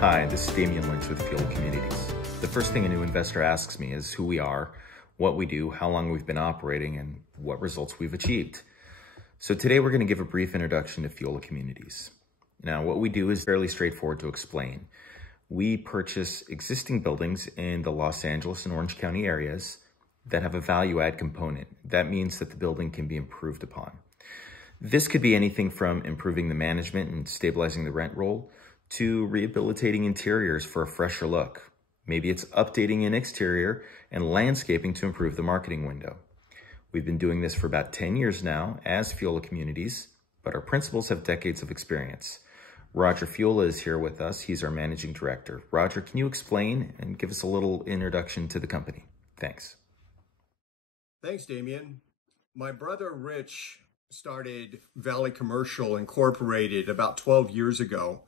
Hi, this is Damian Lynch with Fiola Communities. The first thing a new investor asks me is who we are, what we do, how long we've been operating, and what results we've achieved. So today we're going to give a brief introduction to Fiola Communities. Now, what we do is fairly straightforward to explain. We purchase existing buildings in the Los Angeles and Orange County areas that have a value-add component. That means that the building can be improved upon. This could be anything from improving the management and stabilizing the rent roll to rehabilitating interiors for a fresher look. Maybe it's updating an exterior and landscaping to improve the marketing window. We've been doing this for about 10 years now as Fiola Communities, but our principals have decades of experience. Roger Fiola is here with us. He's our managing director. Roger, can you explain and give us a little introduction to the company? Thanks. Thanks, Damian. My brother Rich started Valley Commercial Incorporated about 12 years ago,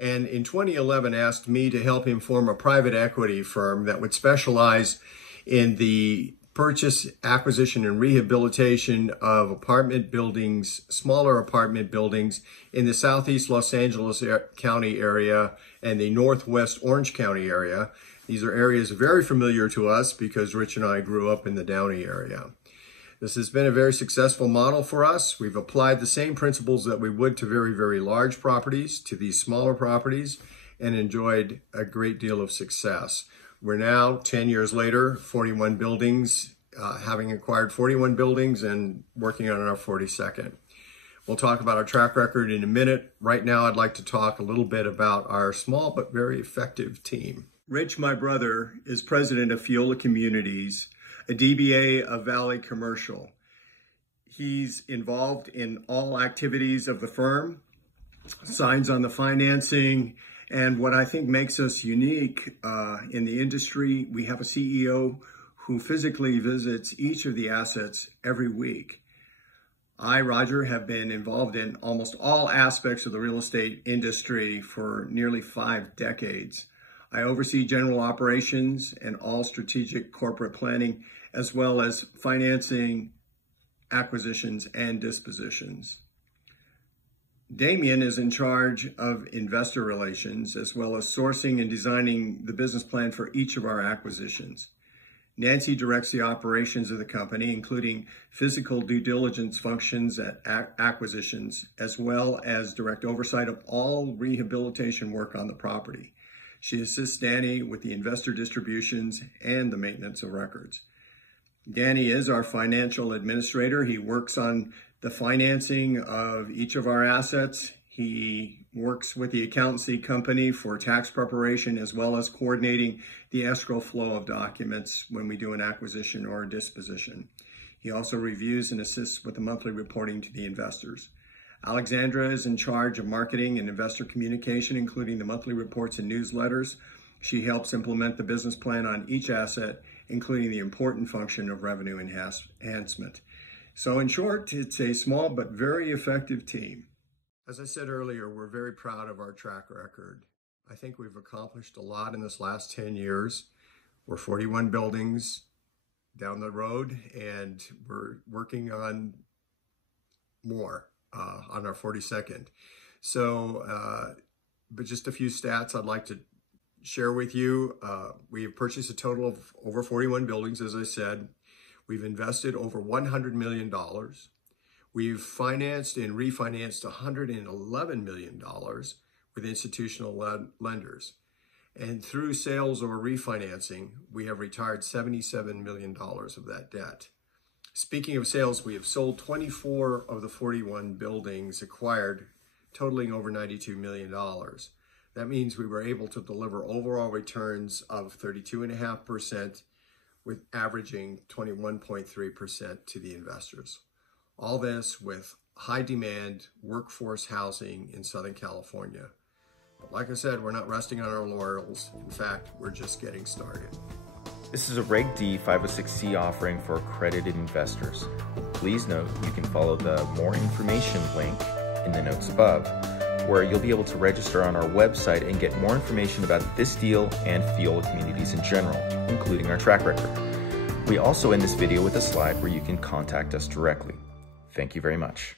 and in 2011 asked me to help him form a private equity firm that would specialize in the purchase, acquisition, and rehabilitation of apartment buildings, smaller apartment buildings in the Southeast Los Angeles County area and the Northwest Orange County area. These are areas very familiar to us because Rich and I grew up in the Downey area. This has been a very successful model for us. We've applied the same principles that we would to very, very large properties to these smaller properties and enjoyed a great deal of success. We're now 10 years later, 41 buildings, having acquired 41 buildings and working on our 42nd. We'll talk about our track record in a minute. Right now, I'd like to talk a little bit about our small but very effective team. Rich, my brother, is president of Fiola Communities, a DBA of Valley Commercial. He's involved in all activities of the firm, signs on the financing, and what I think makes us unique in the industry, we have a CEO who physically visits each of the assets every week. I, Roger, have been involved in almost all aspects of the real estate industry for nearly 5 decades. I oversee general operations and all strategic corporate planning, as well as financing, acquisitions, and dispositions. Damian is in charge of investor relations, as well as sourcing and designing the business plan for each of our acquisitions. Nancy directs the operations of the company, including physical due diligence functions at acquisitions, as well as direct oversight of all rehabilitation work on the property. She assists Danny with the investor distributions and the maintenance of records. Danny is our financial administrator. He works on the financing of each of our assets. He works with the accountancy company for tax preparation, as well as coordinating the escrow flow of documents when we do an acquisition or a disposition. He also reviews and assists with the monthly reporting to the investors. Alexandra is in charge of marketing and investor communication, including the monthly reports and newsletters. She helps implement the business plan on each asset, including the important function of revenue enhancement. So in short, it's a small but very effective team. As I said earlier, we're very proud of our track record. I think we've accomplished a lot in this last 10 years. We're 41 buildings down the road, and we're working on more on our 42nd. So, but just a few stats I'd like to share with you. We have purchased a total of over 41 buildings, as I said. We've invested over $100 million. We've financed and refinanced $111 million with institutional lenders. And through sales or refinancing, we have retired $77 million of that debt. Speaking of sales, we have sold 24 of the 41 buildings acquired, totaling over $92 million. That means we were able to deliver overall returns of 32.5%, with averaging 21.3% to the investors. All this with high demand workforce housing in Southern California. But like I said, we're not resting on our laurels. In fact, we're just getting started. This is a Reg D 506C offering for accredited investors. Please note you can follow the more information link in the notes above, where you'll be able to register on our website and get more information about this deal and Fiola Communities in general, including our track record. We also end this video with a slide where you can contact us directly. Thank you very much.